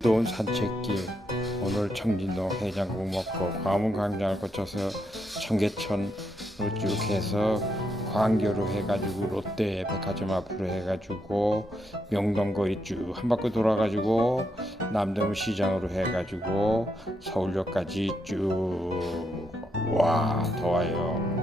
좋은 산책길 오늘 청진동 해장국 먹고 광문광장을 거쳐서 청계천으로 쭉 해서 광교로 해가지고 롯데 백화점 앞으로 해가지고 명동거리 쭉 한 바퀴 돌아가지고 남대문 시장으로 해가지고 서울역까지 쭉 와 더워요.